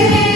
Amen.